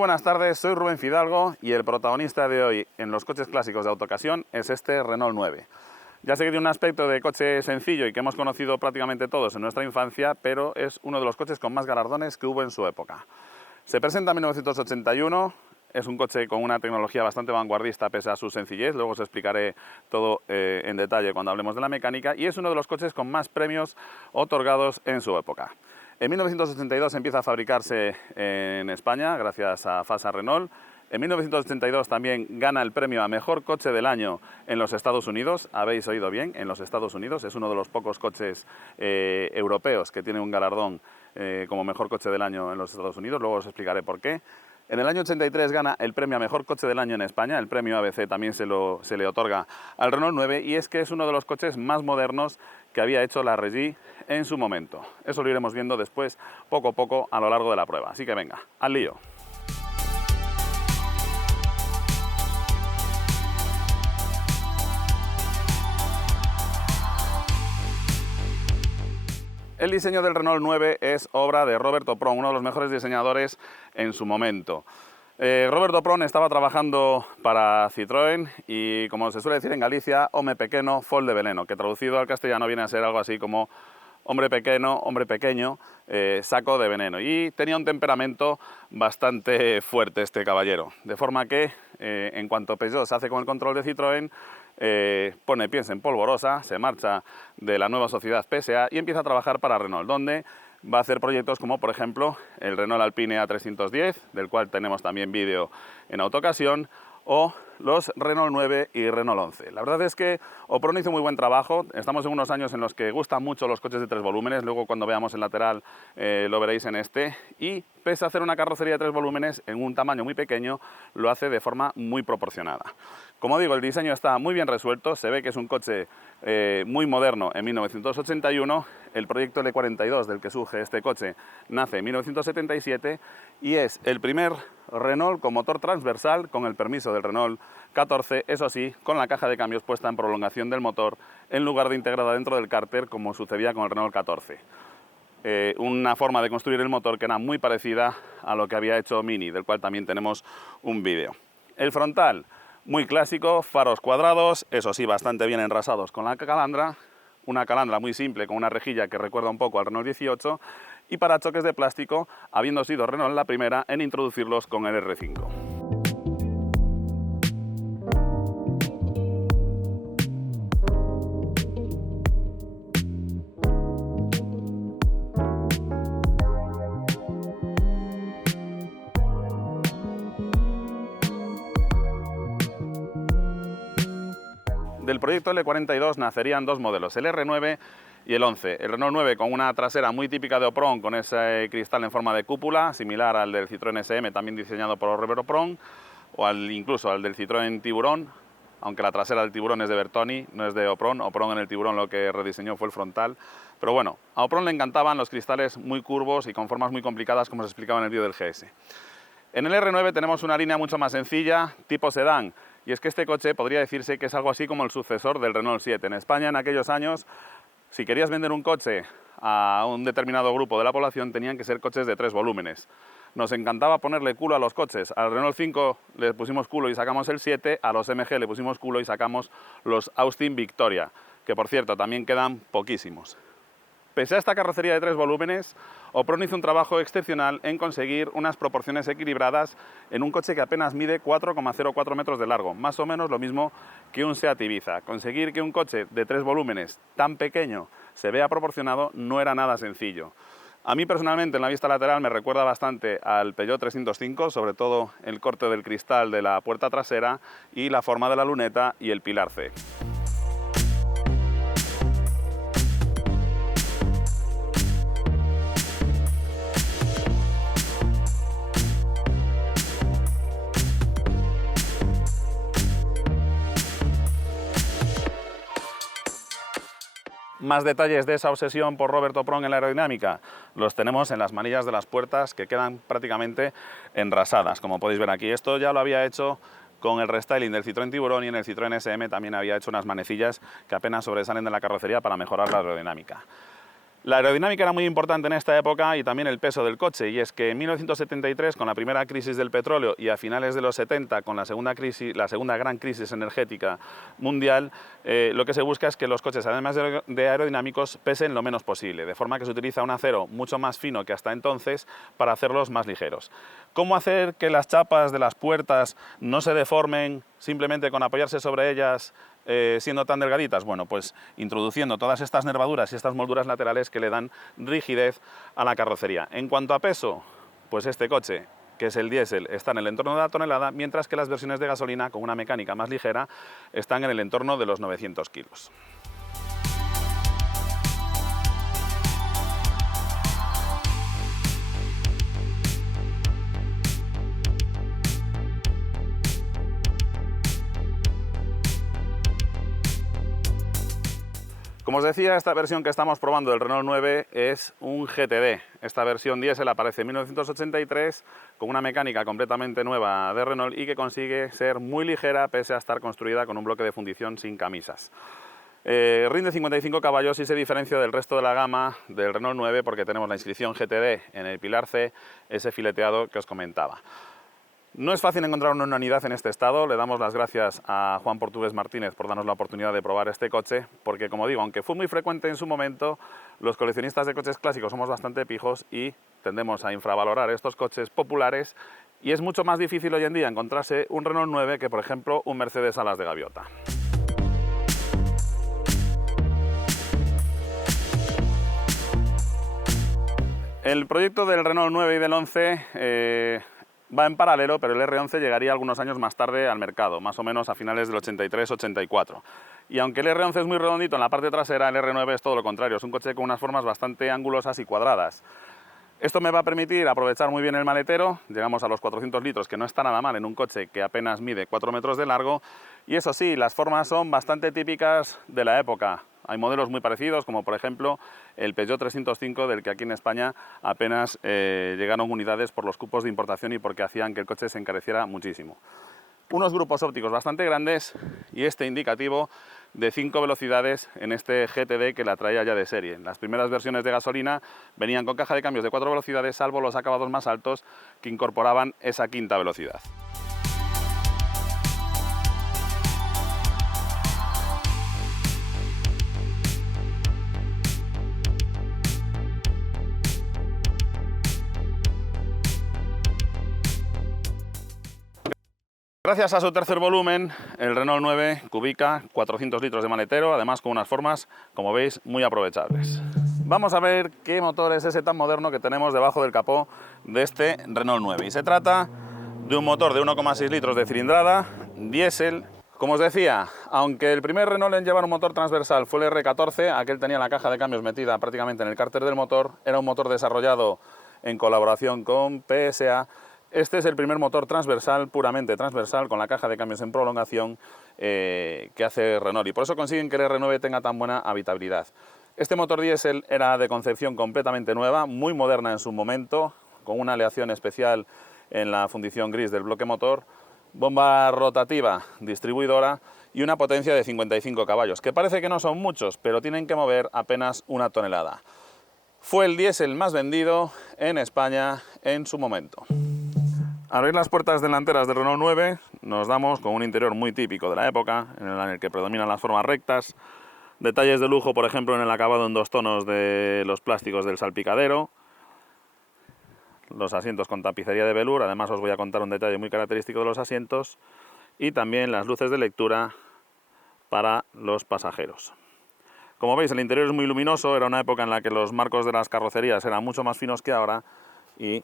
buenas tardes, soy Rubén Fidalgo y el protagonista de hoy en los coches clásicos de autocasión es este Renault 9. Ya sé que tiene un aspecto de coche sencillo y que hemos conocido prácticamente todos en nuestra infancia, pero es uno de los coches con más galardones que hubo en su época. Se presenta en 1981, es un coche con una tecnología bastante vanguardista pese a su sencillez, luego os explicaré todo en detalle cuando hablemos de la mecánica, y es uno de los coches con más premios otorgados en su época. En 1982 empieza a fabricarse en España gracias a FASA Renault. En 1982 también gana el premio a Mejor Coche del Año en los Estados Unidos. Habéis oído bien, en los Estados Unidos. Es uno de los pocos coches europeos que tiene un galardón como Mejor Coche del Año en los Estados Unidos. Luego os explicaré por qué. En el año 83 gana el premio a Mejor Coche del Año en España. El premio ABC también se le otorga al Renault 9, y es que es uno de los coches más modernos que había hecho la Régie en su momento. Eso lo iremos viendo después, poco a poco, a lo largo de la prueba. Así que venga, al lío. El diseño del Renault 9 es obra de Robert Opron, uno de los mejores diseñadores en su momento. Robert Opron estaba trabajando para Citroën y, como se suele decir en Galicia, home pequeno, fol de veneno, que traducido al castellano viene a ser algo así como hombre pequeño, saco de veneno. Y tenía un temperamento bastante fuerte este caballero, de forma que en cuanto Peugeot se hace con el control de Citroën, pone pies en polvorosa, se marcha de la nueva sociedad PSA y empieza a trabajar para Renault, donde va a hacer proyectos como, por ejemplo, el Renault Alpine A310, del cual tenemos también vídeo en Autocasión, o los Renault 9 y Renault 11. La verdad es que Opron hizo muy buen trabajo. Estamos en unos años en los que gustan mucho los coches de 3 volúmenes, luego cuando veamos el lateral lo veréis en este, y pese a hacer una carrocería de 3 volúmenes en un tamaño muy pequeño, lo hace de forma muy proporcionada. Como digo, el diseño está muy bien resuelto, se ve que es un coche muy moderno en 1981, el proyecto L42 del que surge este coche nace en 1977 y es el primer Renault con motor transversal con el permiso del Renault 14, eso sí, con la caja de cambios puesta en prolongación del motor en lugar de integrada dentro del cárter como sucedía con el Renault 14. Una forma de construir el motor que era muy parecida a lo que había hecho Mini, del cual también tenemos un vídeo. El frontal, muy clásico, faros cuadrados, eso sí, bastante bien enrasados con la calandra, una calandra muy simple con una rejilla que recuerda un poco al Renault 18 y parachoques de plástico, habiendo sido Renault la primera en introducirlos con el R5. Del proyecto L42 nacerían dos modelos, el R9 y el 11. El Renault 9 con una trasera muy típica de Opron, con ese cristal en forma de cúpula, similar al del Citroën SM, también diseñado por Robert Opron, o incluso al del Citroën Tiburón, aunque la trasera del Tiburón es de Bertoni, no es de Opron. Opron en el Tiburón lo que rediseñó fue el frontal. Pero bueno, a Opron le encantaban los cristales muy curvos y con formas muy complicadas, como os explicaba en el vídeo del GS. En el R9 tenemos una línea mucho más sencilla, tipo sedán, y es que este coche podría decirse que es algo así como el sucesor del Renault 7. En España, en aquellos años, si querías vender un coche a un determinado grupo de la población, tenían que ser coches de 3 volúmenes. Nos encantaba ponerle culo a los coches. Al Renault 5 le pusimos culo y sacamos el 7, a los MG le pusimos culo y sacamos los Austin Victoria, que por cierto también quedan poquísimos. Pese a esta carrocería de 3 volúmenes, Opron hizo un trabajo excepcional en conseguir unas proporciones equilibradas en un coche que apenas mide 4,04 metros de largo, más o menos lo mismo que un Seat Ibiza. Conseguir que un coche de 3 volúmenes tan pequeño se vea proporcionado no era nada sencillo. A mí personalmente en la vista lateral me recuerda bastante al Peugeot 305, sobre todo el corte del cristal de la puerta trasera y la forma de la luneta y el pilar C. Más detalles de esa obsesión por Robert Opron en la aerodinámica los tenemos en las manillas de las puertas, que quedan prácticamente enrasadas, como podéis ver aquí. Esto ya lo había hecho con el restyling del Citroën Tiburón, y en el Citroën SM también había hecho unas manecillas que apenas sobresalen de la carrocería para mejorar la aerodinámica. La aerodinámica era muy importante en esta época y también el peso del coche, y es que en 1973, con la primera crisis del petróleo, y a finales de los 70, con la segunda gran crisis energética mundial, lo que se busca es que los coches, además de aerodinámicos, pesen lo menos posible, de forma que se utiliza un acero mucho más fino que hasta entonces para hacerlos más ligeros. ¿Cómo hacer que las chapas de las puertas no se deformen simplemente con apoyarse sobre ellas siendo tan delgaditas? Bueno, pues introduciendo todas estas nervaduras y estas molduras laterales que le dan rigidez a la carrocería. En cuanto a peso, pues este coche, que es el diésel, está en el entorno de la tonelada, mientras que las versiones de gasolina, con una mecánica más ligera, están en el entorno de los 900 kilos. Como os decía, esta versión que estamos probando del Renault 9 es un GTD. Esta versión diésel aparece en 1983 con una mecánica completamente nueva de Renault y que consigue ser muy ligera pese a estar construida con un bloque de fundición sin camisas. Rinde 55 caballos y se diferencia del resto de la gama del Renault 9 porque tenemos la inscripción GTD en el pilar C, ese fileteado que os comentaba. No es fácil encontrar una unidad en este estado. Le damos las gracias a Juan Portugués Martínez por darnos la oportunidad de probar este coche, porque, como digo, aunque fue muy frecuente en su momento, los coleccionistas de coches clásicos somos bastante pijos y tendemos a infravalorar estos coches populares, y es mucho más difícil hoy en día encontrarse un Renault 9 que, por ejemplo, un Mercedes alas de gaviota. El proyecto del Renault 9 y del 11 va en paralelo, pero el R11 llegaría algunos años más tarde al mercado, más o menos a finales del 83-84. Y aunque el R11 es muy redondito en la parte trasera, el R9 es todo lo contrario, es un coche con unas formas bastante angulosas y cuadradas. Esto me va a permitir aprovechar muy bien el maletero. Llegamos a los 400 litros, que no está nada mal en un coche que apenas mide 4 metros de largo, y eso sí, las formas son bastante típicas de la época. Hay modelos muy parecidos, como por ejemplo el Peugeot 305, del que aquí en España apenas llegaron unidades por los cupos de importación y porque hacían que el coche se encareciera muchísimo. Unos grupos ópticos bastante grandes y este indicativo de 5 velocidades en este GTD que la traía ya de serie. Las primeras versiones de gasolina venían con caja de cambios de 4 velocidades, salvo los acabados más altos que incorporaban esa quinta velocidad. Gracias a su tercer volumen, el Renault 9 cubica 400 litros de maletero, además con unas formas, como veis, muy aprovechables. Vamos a ver qué motor es ese tan moderno que tenemos debajo del capó de este Renault 9. Y se trata de un motor de 1,6 litros de cilindrada, diésel. Como os decía, aunque el primer Renault en llevar un motor transversal fue el R14, aquel tenía la caja de cambios metida prácticamente en el cárter del motor, era un motor desarrollado en colaboración con PSA. Este es el primer motor transversal, puramente transversal, con la caja de cambios en prolongación que hace Renault, y por eso consiguen que el R9 tenga tan buena habitabilidad. Este motor diésel era de concepción completamente nueva, muy moderna en su momento, con una aleación especial en la fundición gris del bloque motor, bomba rotativa distribuidora y una potencia de 55 caballos, que parece que no son muchos, pero tienen que mover apenas 1 tonelada. Fue el diésel más vendido en España en su momento. Al abrir las puertas delanteras del Renault 9 nos damos con un interior muy típico de la época, en el que predominan las formas rectas, detalles de lujo, por ejemplo, en el acabado en 2 tonos de los plásticos del salpicadero, los asientos con tapicería de velour. Además os voy a contar un detalle muy característico de los asientos, y también las luces de lectura para los pasajeros. Como veis, el interior es muy luminoso, era una época en la que los marcos de las carrocerías eran mucho más finos que ahora y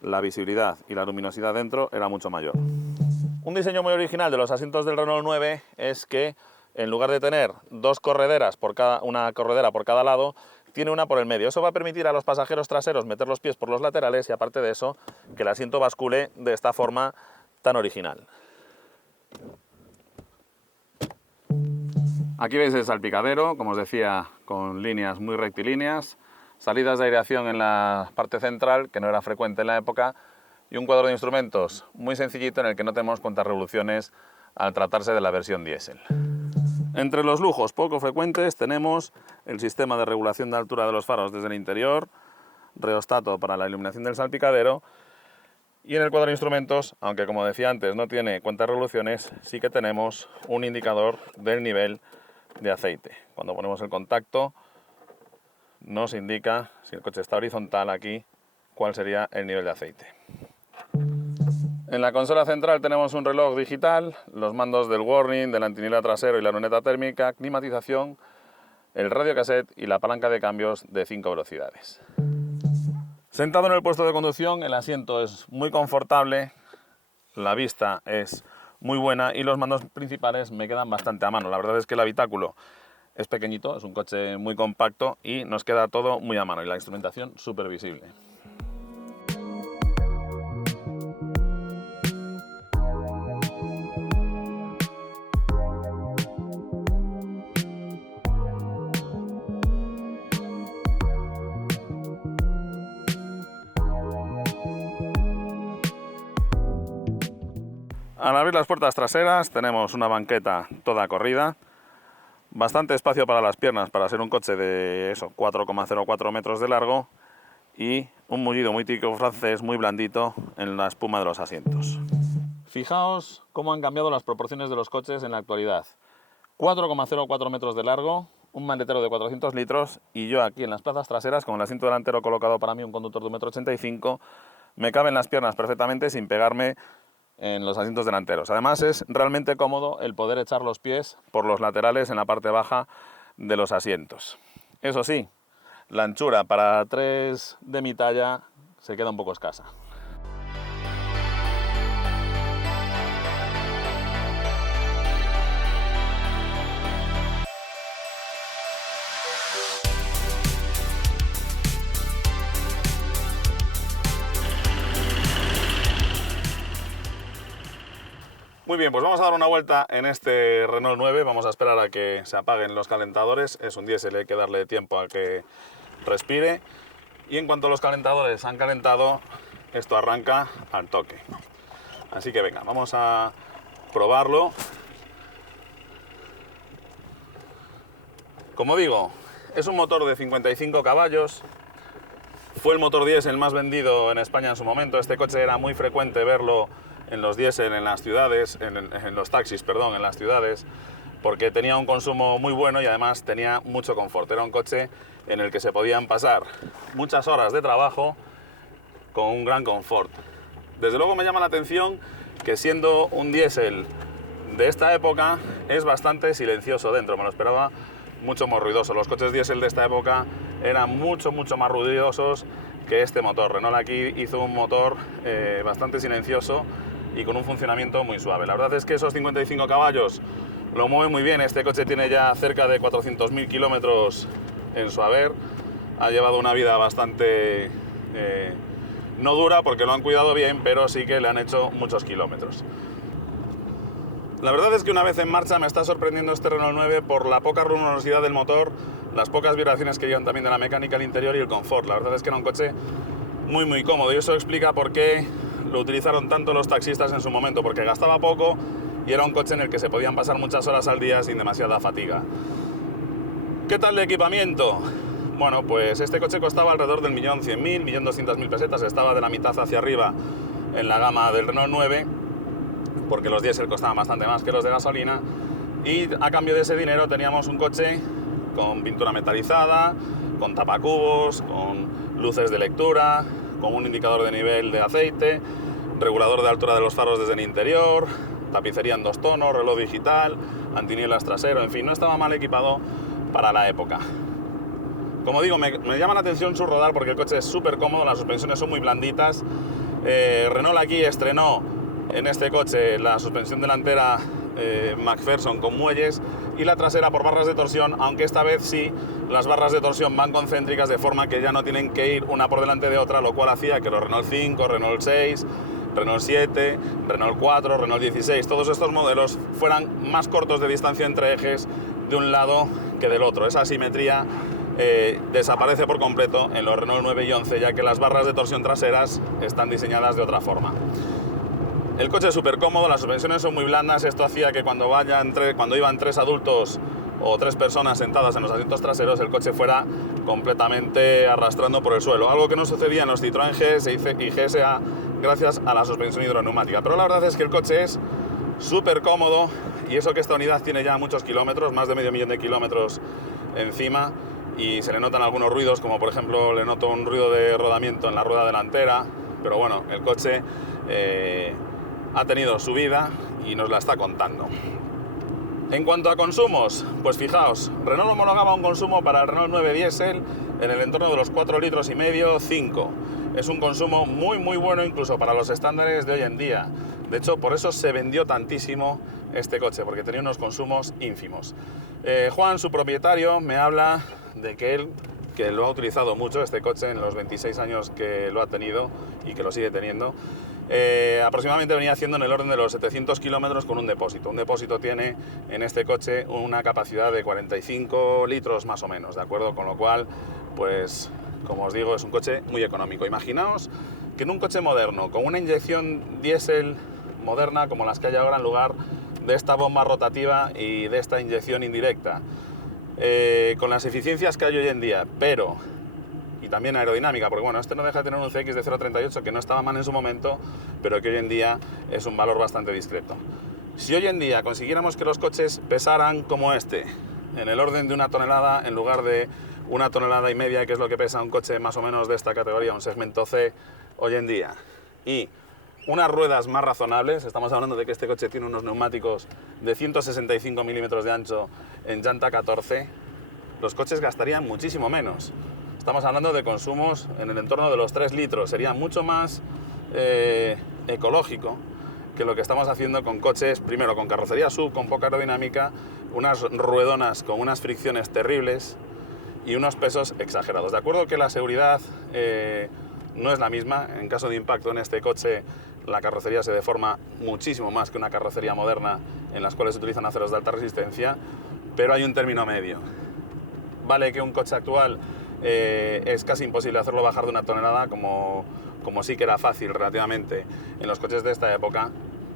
la visibilidad y la luminosidad dentro era mucho mayor. Un diseño muy original de los asientos del Renault 9 es que, en lugar de tener 2 correderas una corredera por cada lado, tiene una por el medio. Eso va a permitir a los pasajeros traseros meter los pies por los laterales y, aparte de eso, que el asiento bascule de esta forma tan original. Aquí veis el salpicadero, como os decía, con líneas muy rectilíneas, salidas de aireación en la parte central, que no era frecuente en la época, y un cuadro de instrumentos muy sencillito en el que no tenemos cuantas revoluciones al tratarse de la versión diésel. Entre los lujos poco frecuentes tenemos el sistema de regulación de altura de los faros desde el interior, reostato para la iluminación del salpicadero, y en el cuadro de instrumentos, aunque como decía antes no tiene cuenta de revoluciones, sí que tenemos un indicador del nivel de aceite. Cuando ponemos el contacto nos indica, si el coche está horizontal aquí, cuál sería el nivel de aceite. En la consola central tenemos un reloj digital, los mandos del warning, del antinila trasero y la luneta térmica, climatización, el radio cassette y la palanca de cambios de 5 velocidades. Sentado en el puesto de conducción, el asiento es muy confortable, la vista es muy buena y los mandos principales me quedan bastante a mano. La verdad es que el habitáculo es pequeñito, es un coche muy compacto y nos queda todo muy a mano y la instrumentación súper visible. Al abrir las puertas traseras tenemos una banqueta toda corrida, bastante espacio para las piernas para ser un coche de 4,04 metros de largo y un mullido muy típico francés, muy blandito en la espuma de los asientos. Fijaos cómo han cambiado las proporciones de los coches en la actualidad. 4,04 metros de largo, un maletero de 400 litros y yo aquí en las plazas traseras con el asiento delantero colocado para mí, un conductor de 1,85 m, me caben las piernas perfectamente sin pegarme en los asientos delanteros. Además es realmente cómodo el poder echar los pies por los laterales en la parte baja de los asientos. Eso sí, la anchura para 3 de mi talla se queda un poco escasa. Muy bien, pues vamos a dar una vuelta en este Renault 9, vamos a esperar a que se apaguen los calentadores, es un diésel, hay que darle tiempo a que respire y en cuanto los calentadores han calentado, esto arranca al toque. Así que venga, vamos a probarlo. Como digo, es un motor de 55 caballos, fue el motor diésel más vendido en España en su momento, este coche era muy frecuente verlo en los diésel en las ciudades, en los taxis, perdón, en las ciudades, porque tenía un consumo muy bueno y además tenía mucho confort. Era un coche en el que se podían pasar muchas horas de trabajo con un gran confort. Desde luego me llama la atención que siendo un diésel de esta época es bastante silencioso dentro, me lo esperaba mucho más ruidoso. Los coches diésel de esta época eran mucho más ruidosos que este motor. Renault aquí hizo un motor bastante silencioso y con un funcionamiento muy suave. La verdad es que esos 55 caballos lo mueve muy bien. Este coche tiene ya cerca de 400.000 kilómetros en su haber. Ha llevado una vida bastante no dura porque lo han cuidado bien, pero sí que le han hecho muchos kilómetros. La verdad es que una vez en marcha me está sorprendiendo este Renault 9 por la poca rumorosidad del motor, las pocas vibraciones que llevan también de la mecánica al interior y el confort. La verdad es que era un coche muy cómodo y eso explica por qué lo utilizaron tanto los taxistas en su momento, porque gastaba poco y era un coche en el que se podían pasar muchas horas al día sin demasiada fatiga. ¿Qué tal de equipamiento? Bueno, pues este coche costaba alrededor del 1.100.000, 1.200.000 pesetas, estaba de la mitad hacia arriba en la gama del Renault 9, porque los diésel costaban bastante más que los de gasolina, y a cambio de ese dinero teníamos un coche con pintura metalizada, con tapacubos, con luces de lectura, con un indicador de nivel de aceite, regulador de altura de los faros desde el interior, tapicería en 2 tonos, reloj digital, antinielas trasero, en fin, no estaba mal equipado para la época. Como digo, me llama la atención su rodar porque el coche es súper cómodo, las suspensiones son muy blanditas. Renault aquí estrenó en este coche la suspensión delantera McPherson con muelles y la trasera por barras de torsión, aunque esta vez sí las barras de torsión van concéntricas de forma que ya no tienen que ir una por delante de otra, lo cual hacía que los Renault 5, Renault 6, Renault 7, Renault 4, Renault 16, todos estos modelos fueran más cortos de distancia entre ejes de un lado que del otro. Esa asimetría desaparece por completo en los Renault 9 y 11, ya que las barras de torsión traseras están diseñadas de otra forma. El coche es súper cómodo, las suspensiones son muy blandas, esto hacía que cuando iban 3 adultos o 3 personas sentadas en los asientos traseros, el coche fuera completamente arrastrando por el suelo, algo que no sucedía en los Citroën GS y GSA gracias a la suspensión hidroneumática. Pero la verdad es que el coche es súper cómodo, y eso que esta unidad tiene ya muchos kilómetros, más de medio millón de kilómetros encima, y se le notan algunos ruidos, como por ejemplo le noto un ruido de rodamiento en la rueda delantera, pero bueno, el coche ha tenido su vida y nos la está contando. En cuanto a consumos, pues fijaos, Renault homologaba un consumo para el Renault 9 diésel en el entorno de los 4,5 litros, 5. Es un consumo muy bueno incluso para los estándares de hoy en día. De hecho, por eso se vendió tantísimo este coche, porque tenía unos consumos ínfimos. Juan, su propietario, me habla de que él, que lo ha utilizado mucho este coche en los 26 años que lo ha tenido y que lo sigue teniendo, aproximadamente venía haciendo en el orden de los 700 kilómetros con un depósito. Un depósito tiene en este coche una capacidad de 45 litros más o menos, ¿de acuerdo? Con lo cual, pues, como os digo, es un coche muy económico. Imaginaos que en un coche moderno, con una inyección diésel moderna como las que hay ahora, en lugar de esta bomba rotativa y de esta inyección indirecta, con las eficiencias que hay hoy en día, pero... y también aerodinámica, porque bueno, este no deja de tener un CX de 0,38 que no estaba mal en su momento, pero que hoy en día es un valor bastante discreto. Si hoy en día consiguiéramos que los coches pesaran como este, en el orden de 1 tonelada en lugar de 1,5 toneladas, que es lo que pesa un coche más o menos de esta categoría, un segmento C hoy en día, y unas ruedas más razonables, estamos hablando de que este coche tiene unos neumáticos de 165 milímetros de ancho en llanta 14, los coches gastarían muchísimo menos. Estamos hablando de consumos en el entorno de los 3 litros. Sería mucho más ecológico que lo que estamos haciendo con coches, primero con carrocería SUV, con poca aerodinámica, unas ruedonas con unas fricciones terribles y unos pesos exagerados. De acuerdo que la seguridad no es la misma. En caso de impacto en este coche, la carrocería se deforma muchísimo más que una carrocería moderna en las cuales se utilizan aceros de alta resistencia, pero hay un término medio. Vale que un coche actual es casi imposible hacerlo bajar de 1 tonelada, como sí que era fácil relativamente en los coches de esta época,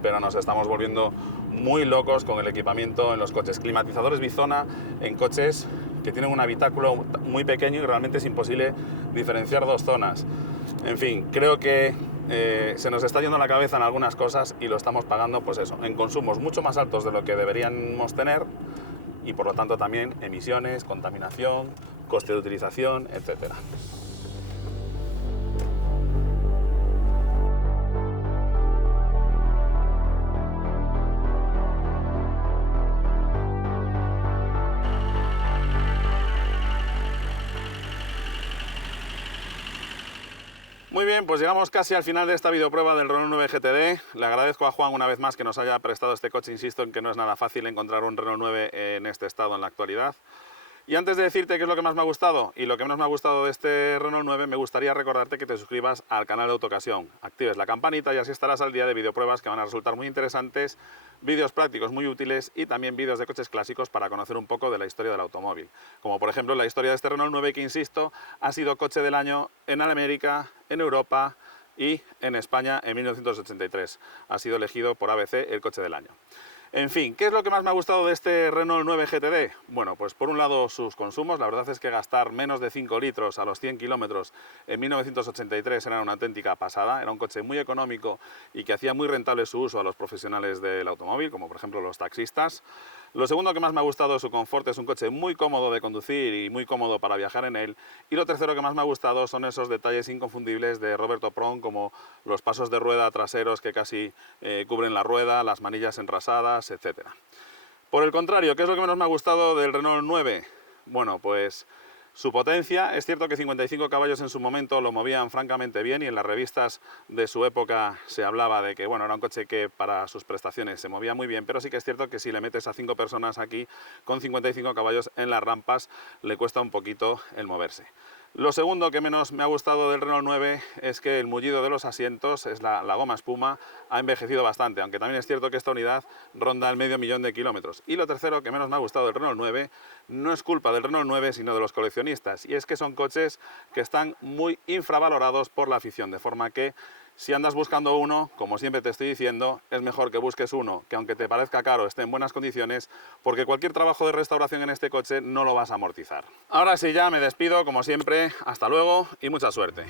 pero nos estamos volviendo muy locos con el equipamiento en los coches. Climatizadores bizona en coches que tienen un habitáculo muy pequeño y realmente es imposible diferenciar 2 zonas. En fin, creo que se nos está yendo la cabeza en algunas cosas y lo estamos pagando, pues eso, en consumos mucho más altos de lo que deberíamos tener, y por lo tanto también emisiones, contaminación, coste de utilización, etc. Muy bien, pues llegamos casi al final de esta videoprueba del Renault 9 GTD. Le agradezco a Juan una vez más que nos haya prestado este coche. Insisto en que no es nada fácil encontrar un Renault 9 en este estado en la actualidad. Y antes de decirte qué es lo que más me ha gustado y lo que menos me ha gustado de este Renault 9, me gustaría recordarte que te suscribas al canal de Autocasión, actives la campanita y así estarás al día de videopruebas que van a resultar muy interesantes, vídeos prácticos muy útiles y también vídeos de coches clásicos para conocer un poco de la historia del automóvil. Como por ejemplo la historia de este Renault 9 que, insisto, ha sido coche del año en América, en Europa y en España en 1983. Ha sido elegido por ABC el coche del año. En fin, ¿qué es lo que más me ha gustado de este Renault 9 GTD? Bueno, pues por un lado sus consumos. La verdad es que gastar menos de 5 litros a los 100 kilómetros en 1983 era una auténtica pasada. Era un coche muy económico y que hacía muy rentable su uso a los profesionales del automóvil, como por ejemplo los taxistas. Lo segundo que más me ha gustado es su confort. Es un coche muy cómodo de conducir y muy cómodo para viajar en él. Y lo tercero que más me ha gustado son esos detalles inconfundibles de Roberto Pron, como los pasos de rueda traseros que casi cubren la rueda, las manillas enrasadas, etc. Por el contrario, ¿qué es lo que menos me ha gustado del Renault 9? Bueno, pues su potencia. Es cierto que 55 caballos en su momento lo movían francamente bien y en las revistas de su época se hablaba de que bueno, era un coche que para sus prestaciones se movía muy bien, pero sí que es cierto que si le metes a 5 personas aquí con 55 caballos en las rampas le cuesta un poquito el moverse. Lo segundo que menos me ha gustado del Renault 9 es que el mullido de los asientos, es la goma espuma, ha envejecido bastante, aunque también es cierto que esta unidad ronda el medio millón de kilómetros. Y lo tercero que menos me ha gustado del Renault 9 no es culpa del Renault 9, sino de los coleccionistas, y es que son coches que están muy infravalorados por la afición, de forma que Si andas buscando uno, como siempre te estoy diciendo, es mejor que busques uno que aunque te parezca caro esté en buenas condiciones, porque cualquier trabajo de restauración en este coche no lo vas a amortizar. Ahora sí, ya me despido, como siempre, hasta luego y mucha suerte.